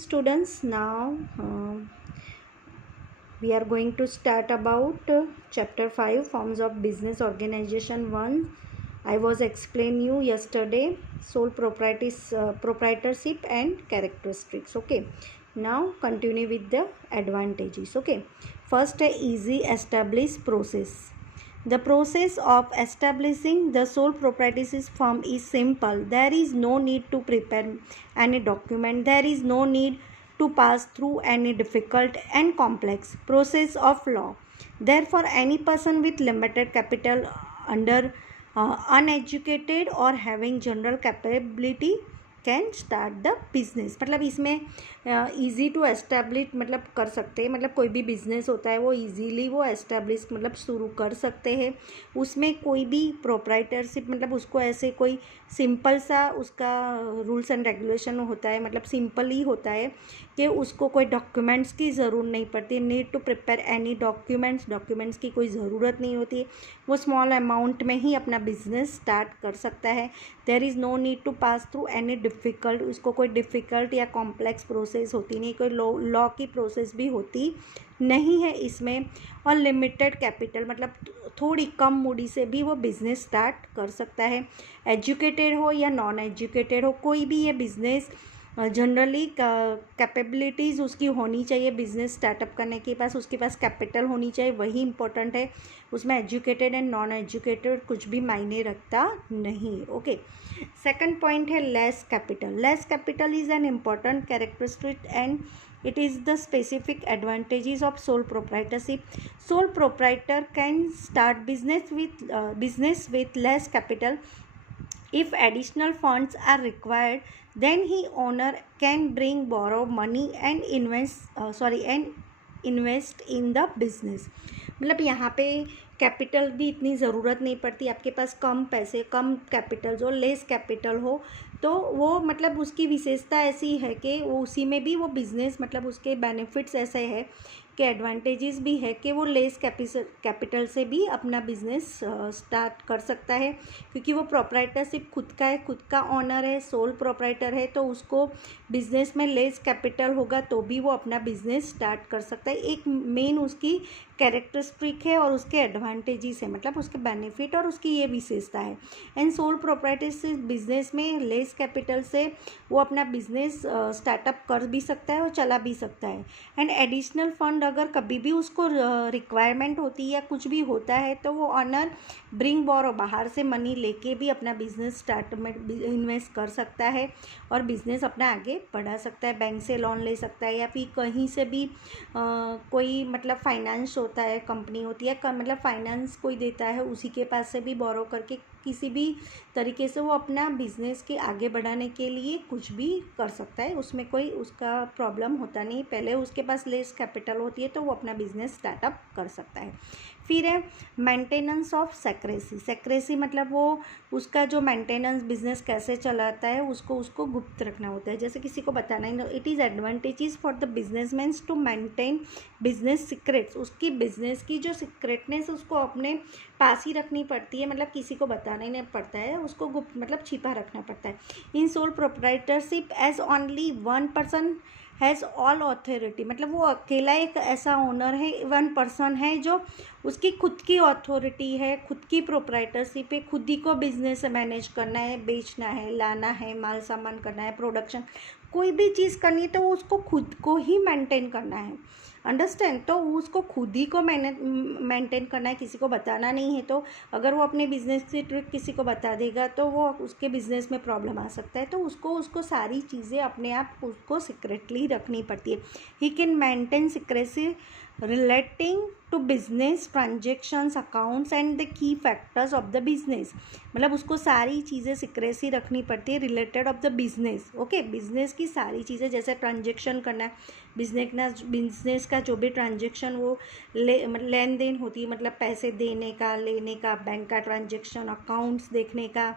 students, now we are going to start about chapter 5 forms of business organization 1. I was explain you yesterday sole proprietorship and characteristics. Okay, now continue with the advantages. Okay, first, easy established process. The process of establishing the sole proprietorship firm is simple. There is no need to prepare any document. There is no need to pass through any difficult and complex process of law. Therefore, any person with limited capital, under uneducated or having general capability can start the business. मतलब इसमें easy to establish मतलब कर सकते हैं. मतलब कोई भी business होता है वो इजीली वो एस्टेब्लिश मतलब शुरू कर सकते हैं. उसमें कोई भी प्रोप्राइटरशिप मतलब उसको ऐसे कोई सिंपल सा उसका रूल्स एंड रेगुलेशन होता है. मतलब सिंपल ही होता है कि उसको कोई डॉक्यूमेंट्स की ज़रूरत नहीं पड़ती. Need to prepare any documents की कोई ज़रूरत नहीं होती है. वो स्मॉल अमाउंट में ही अपना बिजनेस स्टार्ट कर सकता है. There is no need to pass through any difficult. उसको कोई डिफ़िकल्ट या कॉम्प्लेक्स प्रोसेस होती नहीं. कोई लॉ की प्रोसेस भी होती नहीं है इसमें. और लिमिटेड कैपिटल मतलब थोड़ी कम मूडी से भी वो बिज़नेस स्टार्ट कर सकता है. एजुकेटेड हो या नॉन एजुकेटेड हो, कोई भी ये बिज़नेस जनरली कैपेबिलिटीज़ उसकी होनी चाहिए. बिज़नेस स्टार्टअप करने के पास उसके पास कैपिटल होनी चाहिए, वही इम्पोर्टेंट है. उसमें एजुकेटेड एंड नॉन एजुकेटेड कुछ भी मायने रखता नहीं. ओके, सेकंड पॉइंट है less capital. Less capital is an important characteristic and it is the specific advantages of sole proprietorship. Sole proprietor can start business with less capital. If additional funds are required, then he owner can borrow money and invest in the business. मतलब यहाँ पे capital भी इतनी ज़रूरत नहीं पड़ती. आपके पास कम पैसे कम कैपिटल जो लेस कैपिटल हो तो वो मतलब उसकी विशेषता ऐसी है कि वो उसी में भी वो बिज़नेस मतलब उसके बेनिफिट्स ऐसे है कि एडवांटेजेस भी है कि वो लेस कैपिटल से भी अपना बिज़नेस स्टार्ट कर सकता है. क्योंकि वो प्रोप्राइटरशिप खुद का है, खुद का ऑनर है, सोल प्रोप्राइटर है, तो उसको बिज़नेस में लेस कैपिटल होगा तो भी वो अपना बिज़नेस स्टार्ट कर सकता है. एक मेन उसकी कैरेक्टरिस्टिक है और उसके एडवांटेजेस है. मतलब उसके बेनिफिट और उसकी ये विशेषता है. एंड सोल प्रोप्राइटरशिप बिज़नेस में लेस कैपिटल से वो अपना बिज़नेस स्टार्टअप कर भी सकता है और चला भी सकता है. एंड एडिशनल फंड अगर कभी भी उसको रिक्वायरमेंट होती है या कुछ भी होता है तो वो ऑनर ब्रिंग बोरो बाहर से मनी लेके भी अपना बिज़नेस स्टार्ट में इन्वेस्ट कर सकता है और बिज़नेस अपना आगे बढ़ा सकता है. बैंक से लोन ले सकता है या फिर कहीं से भी कोई मतलब फाइनेंस होता है, कंपनी होती है मतलब फाइनेंस कोई देता है उसी के पास से भी बोरो करके किसी भी तरीके से वो अपना बिज़नेस के आगे बढ़ाने के लिए कुछ भी कर सकता है. उसमें कोई उसका प्रॉब्लम होता नहीं. पहले उसके पास लेस कैपिटल होती है तो वो अपना बिज़नेस स्टार्टअप कर सकता है. फिर है मेंटेनेंस ऑफ सेक्रेसी. सेक्रेसी मतलब वो उसका जो मेंटेनेंस बिजनेस कैसे चलाता है उसको गुप्त रखना होता है. जैसे किसी को बताना ही. It is advantages for the businessman to maintain business secrets. उसकी बिजनेस की जो सीक्रेटनेस उसको अपने पास ही रखनी पड़ती है. मतलब किसी को बताना ही नहीं पड़ता है, उसको गुप्त मतलब छिपा रखना पड़ता है. In sole proprietorship as only one person has all authority. मतलब वो अकेला एक ऐसा ओनर है, वन पर्सन है जो उसकी खुद की अथॉरिटी है, खुद की प्रोप्राइटरशिप है, खुद ही को बिजनेस मैनेज करना है, बेचना है, लाना है, माल सामान करना है, प्रोडक्शन कोई भी चीज़ करनी है तो उसको खुद को ही मेंटेन करना है. अंडरस्टैंड. तो उसको खुद ही को मेंटेन करना है, किसी को बताना नहीं है. तो अगर वो अपने बिजनेस की ट्रिक किसी को बता देगा तो वो उसके बिजनेस में प्रॉब्लम आ सकता है. तो उसको सारी चीज़ें अपने आप उसको सीक्रेटली रखनी पड़ती है. He can maintain secrecy relating to business transactions accounts and the key factors of the business. मतलब उसको सारी चीज़ें सीक्रेसी रखनी पड़ती है related of the business. Okay, business की सारी चीज़ें जैसे ट्रांजेक्शन करना है, बिजनेस का जो भी ट्रांजेक्शन वो लेन देन होती है, मतलब पैसे देने का, लेने का, बैंक का ट्रांजेक्शन, अकाउंट्स देखने का,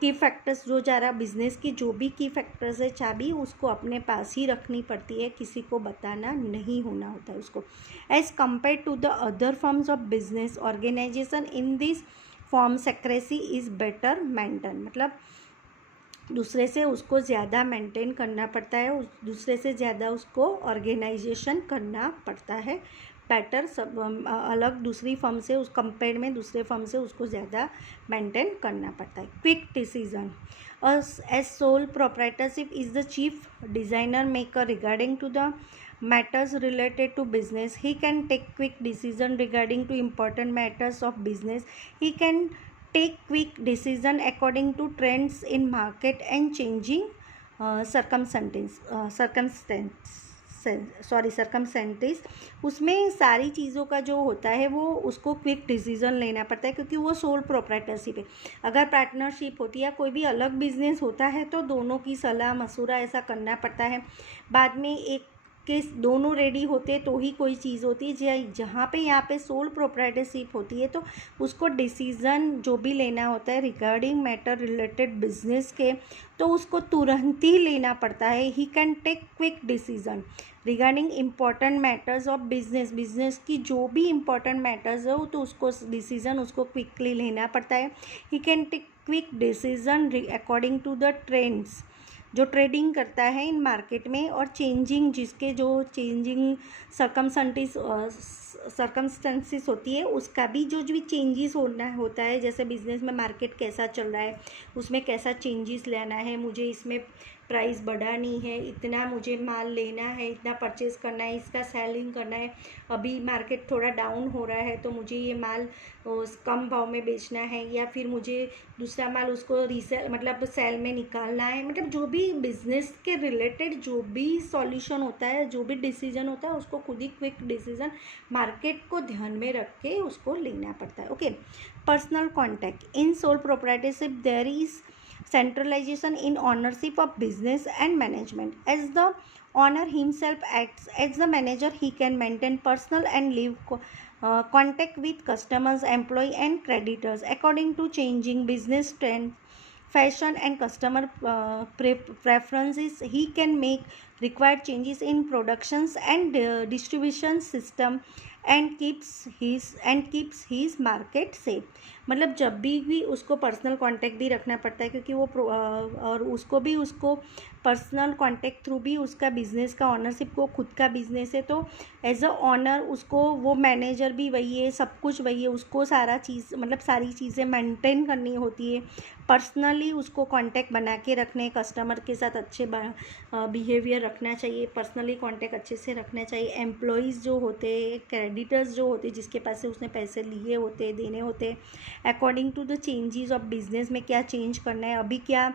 की फैक्टर्स जो जा रहा बिजनेस की जो भी की फैक्टर्स है चाबी उसको अपने पास ही रखनी पड़ती है, किसी को बताना नहीं होना होता है उसको. As compare to the other forms of business organization in this form secrecy is better maintain. मतलब दूसरे से उसको ज़्यादा मेंटेन करना पड़ता है, उस दूसरे से ज़्यादा उसको ऑर्गेनाइजेशन करना पड़ता है बेटर, सब अलग दूसरी फर्म से उस कंपेयर में दूसरे फर्म से उसको ज़्यादा मेंटेन करना पड़ता है। Quick decision as sole proprietorship is the chief designer maker regarding to the matters related to business. He can take quick decision regarding to important matters of business. He can take quick decision according to trends in market and changing circumstances. उसमें सारी चीज़ों का जो होता है वो उसको quick decision लेना पड़ता है, क्योंकि वो सोल प्रोप्राइटरशिप है। अगर पार्टनरशिप होती है, कोई भी अलग बिजनेस होता है, तो दोनों की सलाह मशूरा ऐसा करना पड़ता है। बाद में एक के दोनों रेडी होते तो ही कोई चीज़ होती है। जहाँ पे यहाँ पे सोल प्रोप्राइटरशिप होती है तो उसको डिसीज़न जो भी लेना होता है रिगार्डिंग मैटर रिलेटेड बिजनेस के, तो उसको तुरंत ही लेना पड़ता है। He can take quick decision regarding important matters of business की जो भी इम्पॉर्टेंट मैटर्स हो तो उसको डिसीज़न उसको क्विकली लेना पड़ता है। He can take quick decision according to the trends, जो ट्रेडिंग करता है इन मार्केट में, और चेंजिंग जिसके जो चेंजिंग सर्कमस्टेंसेस होती है उसका भी जो भी चेंजेस होता है, जैसे बिजनेस में मार्केट कैसा चल रहा है, उसमें कैसा चेंजेस लाना है, मुझे इसमें प्राइस बढ़ानी है, इतना मुझे माल लेना है, इतना परचेज़ करना है, इसका सेलिंग करना है, अभी मार्केट थोड़ा डाउन हो रहा है तो मुझे ये माल कम भाव में बेचना है, या फिर मुझे दूसरा माल उसको रीसेल मतलब सेल में निकालना है। मतलब जो भी बिजनेस के रिलेटेड जो भी सॉल्यूशन होता है, जो भी डिसीजन होता है, उसको खुद ही क्विक डिसीजन मार्केट को ध्यान में रख के उसको लेना पड़ता है। Okay, personal contact in sole proprietorship there is centralization in ownership of business and management. As the owner himself acts as the manager, he can maintain personal and live contact with customers, employee and creditors according to changing business trends, fashion and customer preferences. He can make required changes in productions and distribution system and keeps his market safe. मतलब जब भी उसको personal contact भी रखना पड़ता है, क्योंकि वो और उसको पर्सनल कांटेक्ट थ्रू भी उसका बिजनेस का ऑनरशिप को खुद का बिजनेस है, तो एज अ ऑनर उसको वो मैनेजर भी वही है, सब कुछ वही है, उसको सारा चीज़ मतलब सारी चीज़ें मेंटेन करनी होती है। पर्सनली उसको कांटेक्ट बना के रखने, कस्टमर के साथ अच्छे बिहेवियर रखना चाहिए, पर्सनली कांटेक्ट अच्छे से रखना चाहिए। एम्प्लॉयज़ जो होते हैं, क्रेडिटर्स जो होते हैं, जिसके पास से उसने पैसे लिए होते देने होते, according to the changes of business में क्या चेंज करना है, अभी क्या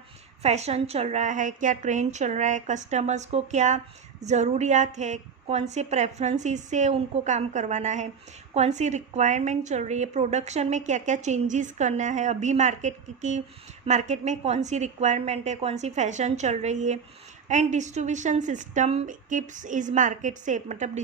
फैशन चल रहा है, क्या ट्रेंड चल रहा है, कस्टमर्स को क्या ज़रूरियात है, कौन से प्रेफरेंसेस से उनको काम करवाना है, कौन सी रिक्वायरमेंट चल रही है, प्रोडक्शन में क्या क्या चेंजेस करना है, अभी मार्केट में कौन सी रिक्वायरमेंट है, कौन सी फैशन चल रही है। And distribution system keeps is market safe, मतलब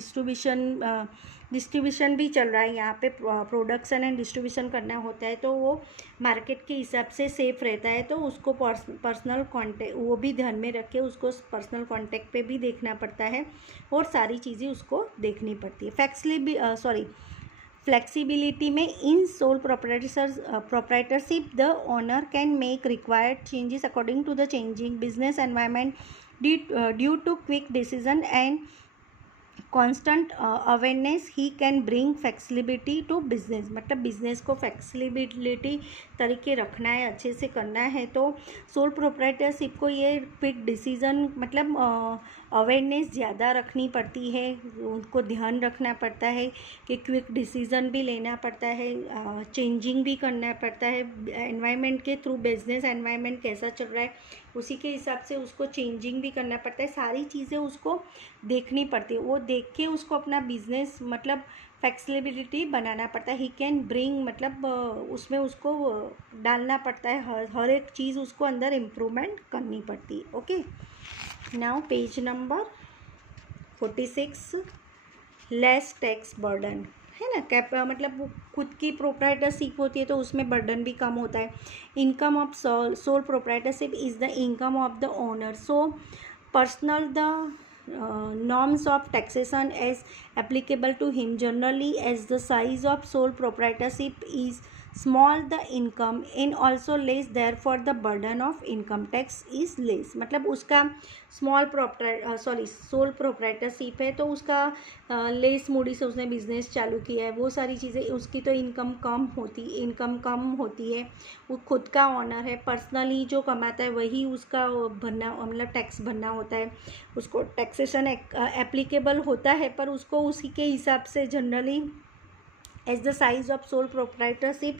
डिस्ट्रीब्यूशन भी चल रहा है यहाँ पे, प्रोडक्शन एंड डिस्ट्रीब्यूशन करना होता है तो वो मार्केट के हिसाब से सेफ रहता है, तो उसको पर्सनल कांटेक्ट वो भी ध्यान में रख के उसको पर्सनल कांटेक्ट पे भी देखना पड़ता है और सारी चीज़ें उसको देखनी पड़ती है। फ्लेक्सिबिलिटी में in sole proprietorship the owner can make required changes according to the changing business environment due to quick decision and constant awareness. He can bring flexibility to business, मतलब बिजनेस को फ्लेक्सिबिलिटी तरीके रखना है, अच्छे से करना है, तो सोल प्रोप्राइटरशिप को ये क्विक डिसीजन मतलब अवेयरनेस ज़्यादा रखनी पड़ती है, उनको ध्यान रखना पड़ता है कि क्विक डिसीजन भी लेना पड़ता है, चेंजिंग भी करना पड़ता है, एनवायरनमेंट के थ्रू बिजनेस एनवायरनमेंट कैसा चल रहा है उसी के हिसाब से उसको चेंजिंग भी करना पड़ता है, सारी चीज़ें उसको देखनी पड़ती है, वो देख के उसको अपना बिजनेस मतलब फ्लेक्सिबिलिटी बनाना पड़ता है। ही कैन ब्रिंग मतलब उसमें उसको डालना पड़ता है, हर एक चीज़ उसको अंदर इम्प्रूवमेंट करनी पड़ती है। Okay, now page number 46, less tax burden है ना, मतलब खुद की प्रोप्राइटरशिप होती है तो उसमें बर्डन भी कम होता है। Income of sole proprietorship is the income of the owner, so personal the norms of taxation as applicable to him generally, as the size of sole proprietorship is small the income in also less, therefore the burden of income tax is less. मतलब उसका sole proprietorship है तो उसका less Moody से उसने business चालू किया है, वो सारी चीज़ें, उसकी तो इनकम कम होती है। वो खुद का ऑनर है, पर्सनली जो कमाता है वही उसका भरना, मतलब टैक्स भरना होता है, उसको टैक्सेशन एप्लीकेबल होता है, पर उसको उसी के हिसाब से generally as the size of sole proprietorship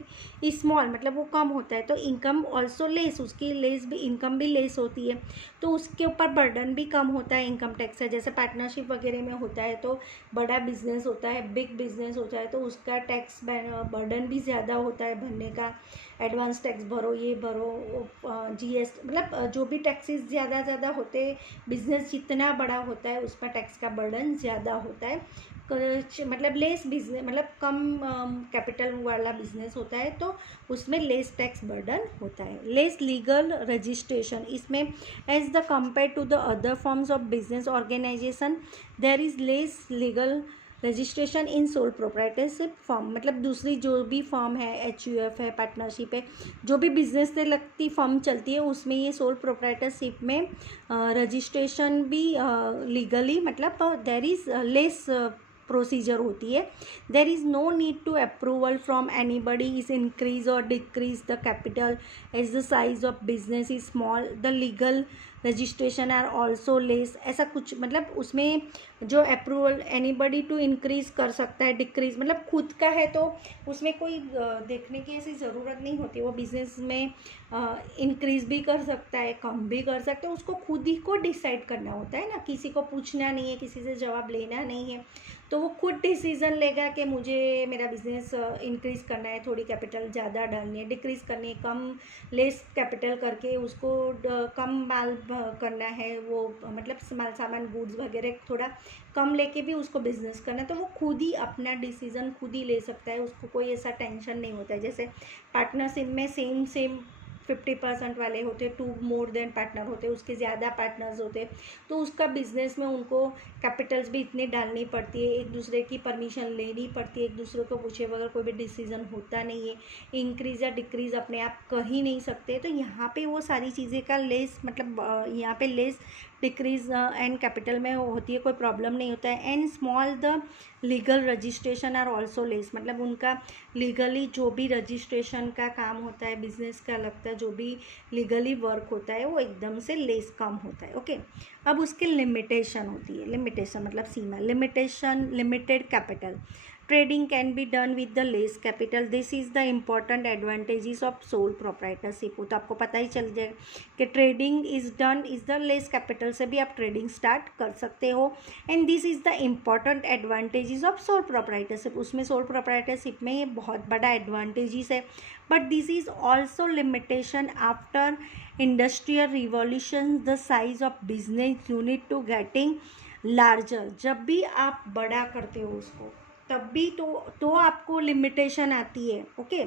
small, मतलब वो कम होता है तो इनकम ऑल्सो लेस, उसकी लेस भी इनकम भी लेस होती है, तो उसके ऊपर बर्डन भी कम होता है इनकम टैक्स से। जैसे पार्टनरशिप वगैरह में होता है तो बड़ा बिजनेस होता है, बिग बिजनेस होता है, तो उसका टैक्स बर्डन भी ज़्यादा होता है भरने का, एडवांस टैक्स भरो, ये भरो, GST, मतलब जो भी टैक्सेस ज़्यादा होते हैं, बिजनेस जितना बड़ा होता है उस पर टैक्स का बर्डन ज़्यादा होता है। मतलब लेस बिजनेस, मतलब कम कैपिटल वाला बिजनेस होता है तो उसमें लेस टैक्स बर्डन होता है। लेस लीगल रजिस्ट्रेशन, इसमें as the compare to the other forms of business organization there is less legal registration in sole proprietorship form. मतलब दूसरी जो भी फॉर्म है, HUF है, पार्टनरशिप है, जो भी बिजनेस से लगती फॉर्म चलती है उसमें ये सोल प्रोप्राइटरशिप में रजिस्ट्रेशन भी लीगली, मतलब देयर इज लेस प्रोसीजर होती है। There is no need to approval from anybody is increase और decrease the capital as the size of business is small, the legal registration are also less. ऐसा कुछ, मतलब उसमें जो approval anybody to increase कर सकता है, डिक्रीज मतलब खुद का है तो उसमें कोई देखने की ऐसी ज़रूरत नहीं होती, वो बिजनेस में इंक्रीज भी कर सकता है, कम भी कर सकता है, उसको खुद ही को डिसाइड करना होता है ना, किसी को पूछना नहीं है, किसी से जवाब लेना नहीं है, तो वो खुद डिसीज़न लेगा कि मुझे मेरा बिजनेस इंक्रीज़ करना है, थोड़ी कैपिटल ज़्यादा डालनी है, डिक्रीज़ करनी है, कम लेस कैपिटल करके उसको कम माल करना है, वो मतलब माल सामान गुड्स वगैरह थोड़ा कम लेके भी उसको बिजनेस करना है, तो वो खुद ही अपना डिसीज़न खुद ही ले सकता है, उसको कोई ऐसा टेंशन नहीं होता है। जैसे पार्टनरशिप में सेम 50% वाले होते, 2 मोर देन पार्टनर होते, उसके ज़्यादा पार्टनर्स होते, तो उसका बिजनेस में उनको कैपिटल्स भी इतनी डालनी पड़ती है, एक दूसरे की परमिशन लेनी पड़ती है, एक दूसरे को पूछे बगैर कोई भी डिसीजन होता नहीं है, इंक्रीज़ या डिक्रीज़ अपने आप कर ही नहीं सकते। तो यहाँ पे वो सारी चीज़ें का लेस, मतलब यहाँ पे लेस डिक्रीज़ एंड कैपिटल में होती है, कोई प्रॉब्लम नहीं होता है। And small the legal registration are also less, मतलब उनका लीगली जो भी रजिस्ट्रेशन का काम होता है, बिजनेस का लगता है, जो भी लीगली वर्क होता है वो एकदम से लेस कम होता है। ओके, अब उसकी लिमिटेशन होती है, लिमिटेशन मतलब सीमा, limitation, limited capital, trading can be done with the less capital, this is the important advantages of sole proprietorship. तो आपको पता ही चल जाएगा कि trading is done is the less capital से भी आप ट्रेडिंग स्टार्ट कर सकते हो, and this is the important advantages of sole proprietorship. उसमें सोल प्रोप्राइटरशिप में ये बहुत बड़ा एडवांटेजेस है, but this is also limitation after industrial revolution, the size of business unit to getting larger. जब भी आप बड़ा करते हो उसको तब भी तो आपको लिमिटेशन आती है। ओके,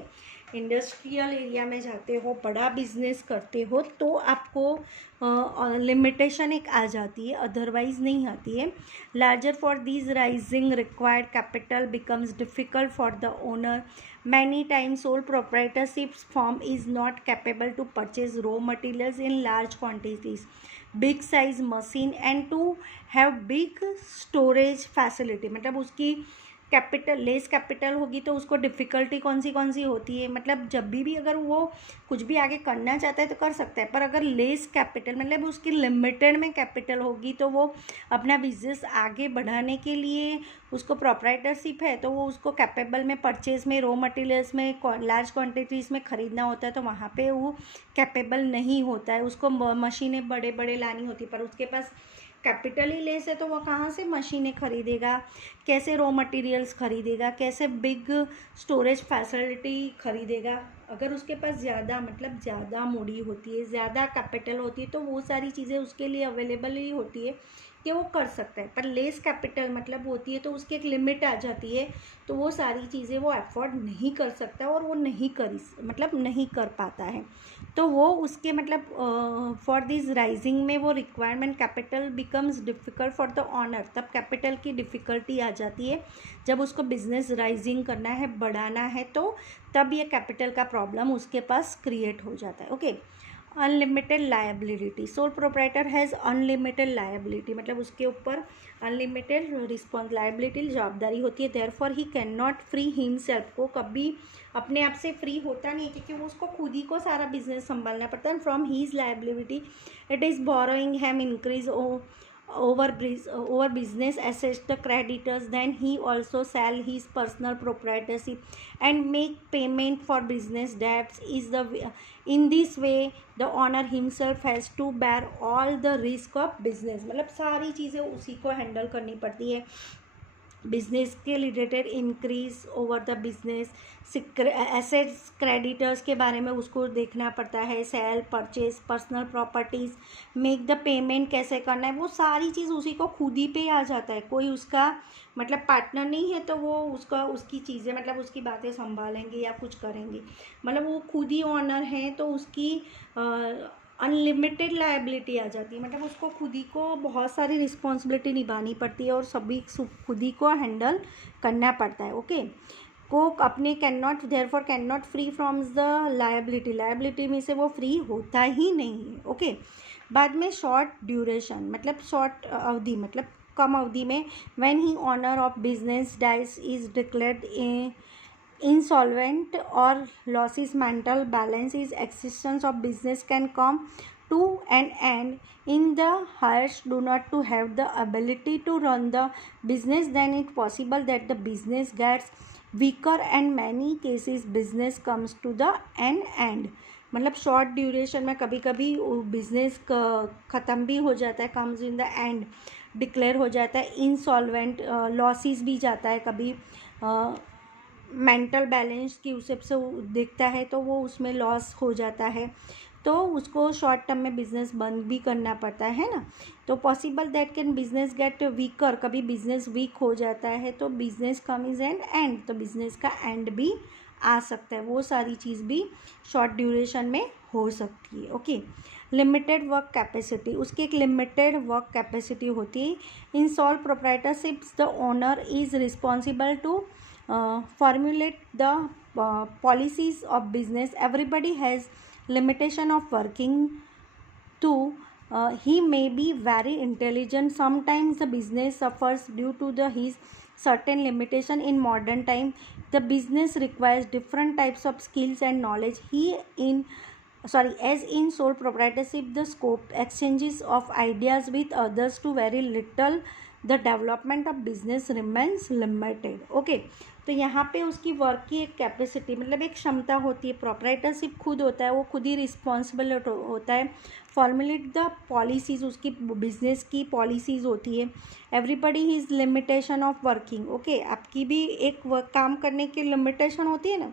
इंडस्ट्रियल एरिया में जाते हो, बड़ा बिजनेस करते हो तो आपको लिमिटेशन एक आ जाती है, अदरवाइज नहीं आती है। Larger for these rising required capital becomes difficult for the owner, many times sole proprietorship form is not capable to purchase raw materials in large quantities, big size machine and to have big storage facility. मतलब उसकी capital, less capital होगी तो उसको difficulty कौन सी होती है, मतलब जब भी अगर वो कुछ भी आगे करना चाहता है तो कर सकता है, पर अगर लेस कैपिटल मतलब उसकी लिमिटेड में कैपिटल होगी तो वो अपना बिजनेस आगे बढ़ाने के लिए, उसको प्रोप्राइटरशिप है तो वो उसको कैपेबल में परचेज में, रॉ मटेरियल्स में लार्ज क्वान्टिटीज़ में ख़रीदना होता है, तो वहाँ पे वो कैपेबल नहीं होता है, उसको मशीनें बड़े बड़े लानी होती, पर उसके पास कैपिटल ही लेस है तो वो कहाँ से मशीनें खरीदेगा, कैसे रॉ मटेरियल्स खरीदेगा, कैसे बिग स्टोरेज फैसिलिटी खरीदेगा। अगर उसके पास ज़्यादा, मतलब ज़्यादा मूडी होती है, ज़्यादा कैपिटल होती है, तो वो सारी चीज़ें उसके लिए अवेलेबल ही होती है कि वो कर सकता है, पर लेस कैपिटल मतलब होती है तो उसकी एक लिमिट आ जाती है, तो वो सारी चीज़ें वो अफोर्ड नहीं कर सकता और वो नहीं कर पाता है। तो वो उसके मतलब फॉर दिस राइजिंग में वो requirement capital becomes difficult for the owner, तब कैपिटल की डिफ़िकल्टी आ जाती है जब उसको बिजनेस राइजिंग करना है, बढ़ाना है, तो तब ये कैपिटल का प्रॉब्लम उसके पास क्रिएट हो जाता है। Okay, unlimited liability, sole proprietor has unlimited liability, मतलब उसके ऊपर अनलिमिटेड लायबिलिटी जवाबदारी होती है। Therefore he can not free himself, को कभी अपने आप से फ्री होता नहीं, क्योंकि वो उसको खुद ही को सारा बिजनेस संभालना पड़ता है। From his liability it is borrowing him increase over business assets the creditors, then he also sell his personal proprietorship and make payment for business debts. In this way the owner himself has to bear all the risk of business, मतलब सारी चीज़ें उसी को handle करनी पड़ती है। Business के related increase over the business, assets creditors के बारे में उसको देखना पड़ता है, cell purchase personal properties, make the payment कैसे करना है, वो सारी चीज़ उसी को खुद ही पे आ जाता है। कोई उसका मतलब पार्टनर नहीं है तो वो उसकी चीज़ें मतलब उसकी बातें संभालेंगे या कुछ करेंगे, मतलब वो खुद ही ऑनर है, तो उसकी अनलिमिटेड लायबिलिटी आ जाती है, मतलब उसको खुद ही को बहुत सारी रिस्पॉन्सिबिलिटी निभानी पड़ती है और सभी खुद ही को हैंडल करना पड़ता है। ओके, को अपने therefore can not free from the liability में से वो फ्री होता ही नहीं है। ओके, बाद में शॉर्ट ड्यूरेशन मतलब शॉर्ट अवधि मतलब कम अवधि में, when he owner of business dies is declared insolvent or losses mental balance is existence of business can come to an end in the heirs do not to have the ability to run the business, then it possible that the business gets weaker and many cases business comes to the an end। मतलब short duration में कभी कभी business ख़त्म भी हो जाता है, comes in the end declare हो जाता है, इंसॉल्वेंट लॉसेस भी जाता है कभी, मेंटल बैलेंस की उसे से देखता है तो वो उसमें लॉस हो जाता है, तो उसको शॉर्ट टर्म में बिजनेस बंद भी करना पड़ता है ना। तो possible that can business gate weaker, कभी बिजनेस वीक हो जाता है तो बिजनेस कम इज एंड, तो बिजनेस का एंड भी आ सकता है, वो सारी चीज़ भी शॉर्ट ड्यूरेशन में हो सकती है। ओके, लिमिटेड वर्क कैपेसिटी, उसकी एक लिमिटेड वर्क कैपेसिटी होती है। In sole proprietorships the owner is responsible to formulate the policies of business. Everybody has limitation of working too. He may be very intelligent, sometimes the business suffers due to his certain limitation. In modern time the business requires different types of skills and knowledge. As in sole proprietorship the scope exchanges of ideas with others to very little, the development of business remains limited. Okay, तो यहाँ पे उसकी work की एक capacity मतलब एक क्षमता होती है, प्रोप्राइटरशिप खुद होता है, वो खुद ही रिस्पॉन्सिबल होता है, फॉर्मुलेट द पॉलिसीज़, उसकी बिजनेस की पॉलिसीज़ होती है। Everybody is limitation of working. Okay, आपकी भी एक वर्क काम करने की लिमिटेशन होती है ना।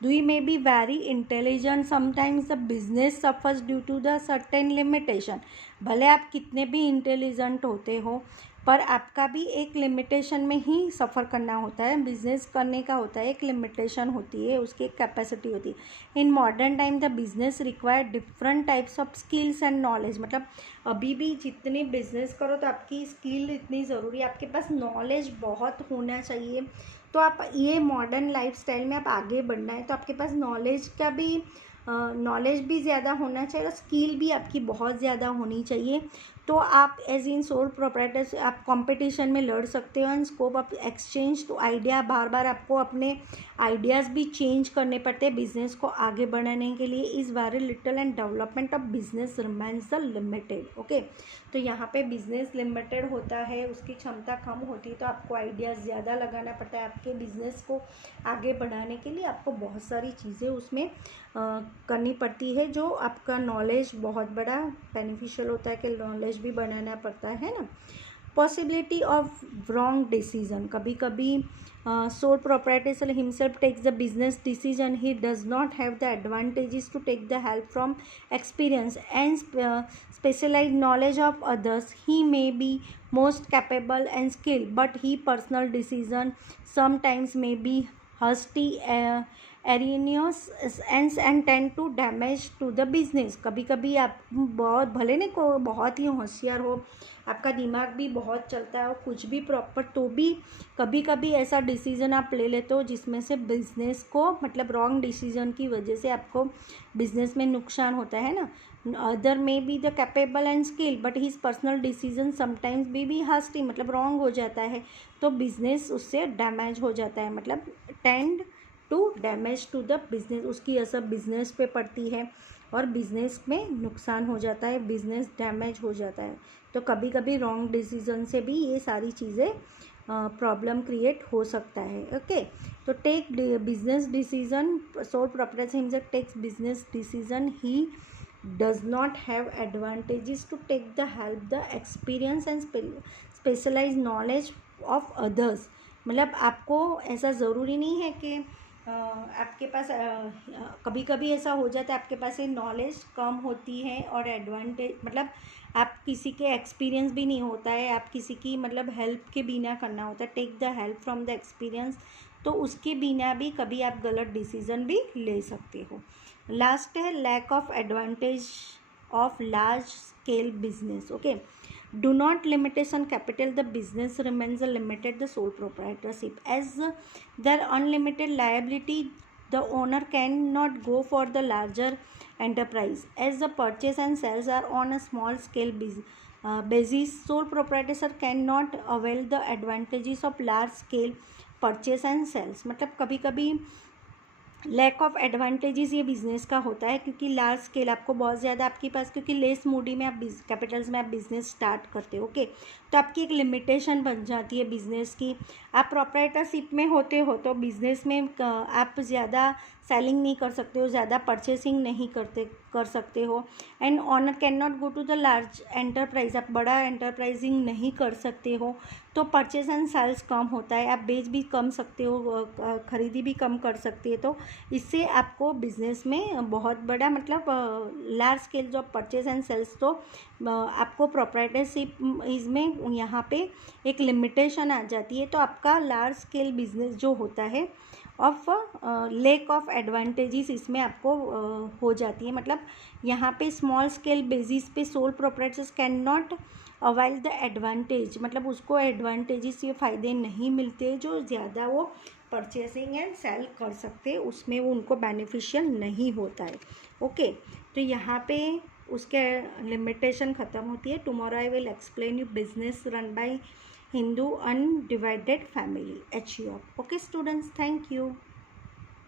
We may be very intelligent, sometimes the business suffers due to the certain limitation। भले आप कितने भी इंटेलिजेंट होते हो पर आपका भी एक लिमिटेशन में ही सफ़र करना होता है, बिजनेस करने का होता है, एक लिमिटेशन होती है, उसकी एक कैपेसिटी होती है। In modern time the business require different types of skills and knowledge, मतलब अभी भी जितने बिजनेस करो तो आपकी स्किल इतनी ज़रूरी है, आपके पास नॉलेज बहुत होना चाहिए। तो आप ये मॉडर्न लाइफस्टाइल में आप आगे बढ़ना है तो आपके पास नॉलेज भी ज़्यादा होना चाहिए और स्किल भी आपकी बहुत ज़्यादा होनी चाहिए। तो आप एज इन सोल प्रोप्राइटर्स आप कंपटीशन में लड़ सकते हो and scope of exchange to idea, बार बार आपको अपने आइडियाज़ भी चेंज करने पड़ते हैं बिजनेस को आगे बढ़ाने के लिए। Is very little and development of business remains the limited. Okay, तो यहाँ पे बिजनेस लिमिटेड होता है, उसकी क्षमता कम होती है, तो आपको आइडियाज़ ज़्यादा लगाना पड़ता है। आपके बिजनेस को आगे बढ़ाने के लिए आपको बहुत सारी चीज़ें उसमें करनी पड़ती है, जो आपका नॉलेज बहुत बड़ा बेनिफिशियल होता है कि नॉलेज भी बनाना पड़ता है ना। पॉसिबिलिटी ऑफ रॉन्ग डिसीजन, कभी कभी sole proprietor himself takes the business decision. He does not have the advantages to take the help from experience and specialized knowledge of others. He may be most capable and skilled, but his personal decision sometimes may be hasty, erroneous and tend to damage to the business. कभी कभी आप बहुत भले ने को बहुत ही होशियार हो, आपका दिमाग भी बहुत चलता है और कुछ भी प्रॉपर, तो भी कभी कभी ऐसा डिसीजन आप ले लेते हो जिसमें से बिजनेस को, मतलब रॉन्ग डिसीजन की वजह से आपको बिजनेस में नुकसान होता है ना. Other may be the capable and skill but his personal decision sometimes भी हास्टी, मतलब रॉन्ग हो जाता है तो बिजनेस उससे डैमेज हो जाता है, मतलब tend to damage to the business, उसकी असर बिजनेस पे पड़ती है और बिजनेस में नुकसान हो जाता है, बिजनेस डैमेज हो जाता है. तो कभी कभी रॉन्ग डिसीजन से भी ये सारी चीज़ें प्रॉब्लम क्रिएट हो सकता है. ओके, तो take business decision, sole proprietor himself takes business decision. He does not have advantages to take the help the experience and specialize knowledge of others. मतलब आपको ऐसा ज़रूरी नहीं है कि आपके पास कभी कभी ऐसा हो जाता है आपके पास ये नॉलेज कम होती है और एडवांटेज, मतलब आप किसी के एक्सपीरियंस भी नहीं होता है, आप किसी की मतलब हेल्प के बिना करना होता है, take the help from the experience, तो उसके बिना भी कभी आप गलत डिसीजन भी ले सकते हो. लास्ट है lack of advantage of large scale business. Okay, do not limitation capital, the business remains limited the sole proprietorship. As there unlimited liability, the owner cannot go for the larger enterprise. As the purchase and sales are on a small scale basis, sole proprietor cannot avail the advantages of large scale purchase and sales. मतलब कभी कभी lack of advantages ये business का होता है क्योंकि large scale आपको बहुत ज़्यादा आपके पास, क्योंकि लेस मूडी में आप कैपिटल्स में आप बिज़नेस स्टार्ट करते हो. ओके, तो आपकी एक लिमिटेशन बन जाती है बिज़नेस की. आप प्रोप्राइटरशिप में होते हो तो बिज़नेस में आप ज़्यादा सेलिंग नहीं कर सकते हो, ज़्यादा परचेसिंग नहीं कर सकते हो. And owner can not go to the large enterprise, आप बड़ा एंटरप्राइजिंग नहीं कर सकते हो, तो परचेस एंड सेल्स कम होता है, आप बेच भी कम सकते हो, खरीदी भी कम कर सकते हो. तो इससे आपको बिजनेस में बहुत बड़ा, मतलब लार्ज स्केल जो परचेस एंड सेल्स, तो आपको प्रोप्राइटरशिप इसमें यहाँ पे एक लिमिटेशन आ जाती है. तो आपका लार्ज स्केल बिजनेस जो होता है ऑफ लेक ऑफ एडवांटेजेस इसमें आपको हो जाती है. मतलब यहाँ पे स्मॉल स्केल बेसिस पे sole proprietors can not avail the advantage, मतलब उसको एडवांटेजेस ये फ़ायदे नहीं मिलते जो ज़्यादा वो परचेसिंग एंड सेल कर सकते, उसमें वो उनको बेनिफिशियल नहीं होता है. ओके, तो यहाँ पे उसके लिमिटेशन ख़त्म होती है. Tomorrow I will explain you business run by Hindu undivided family, HUF. Okay students, thank you.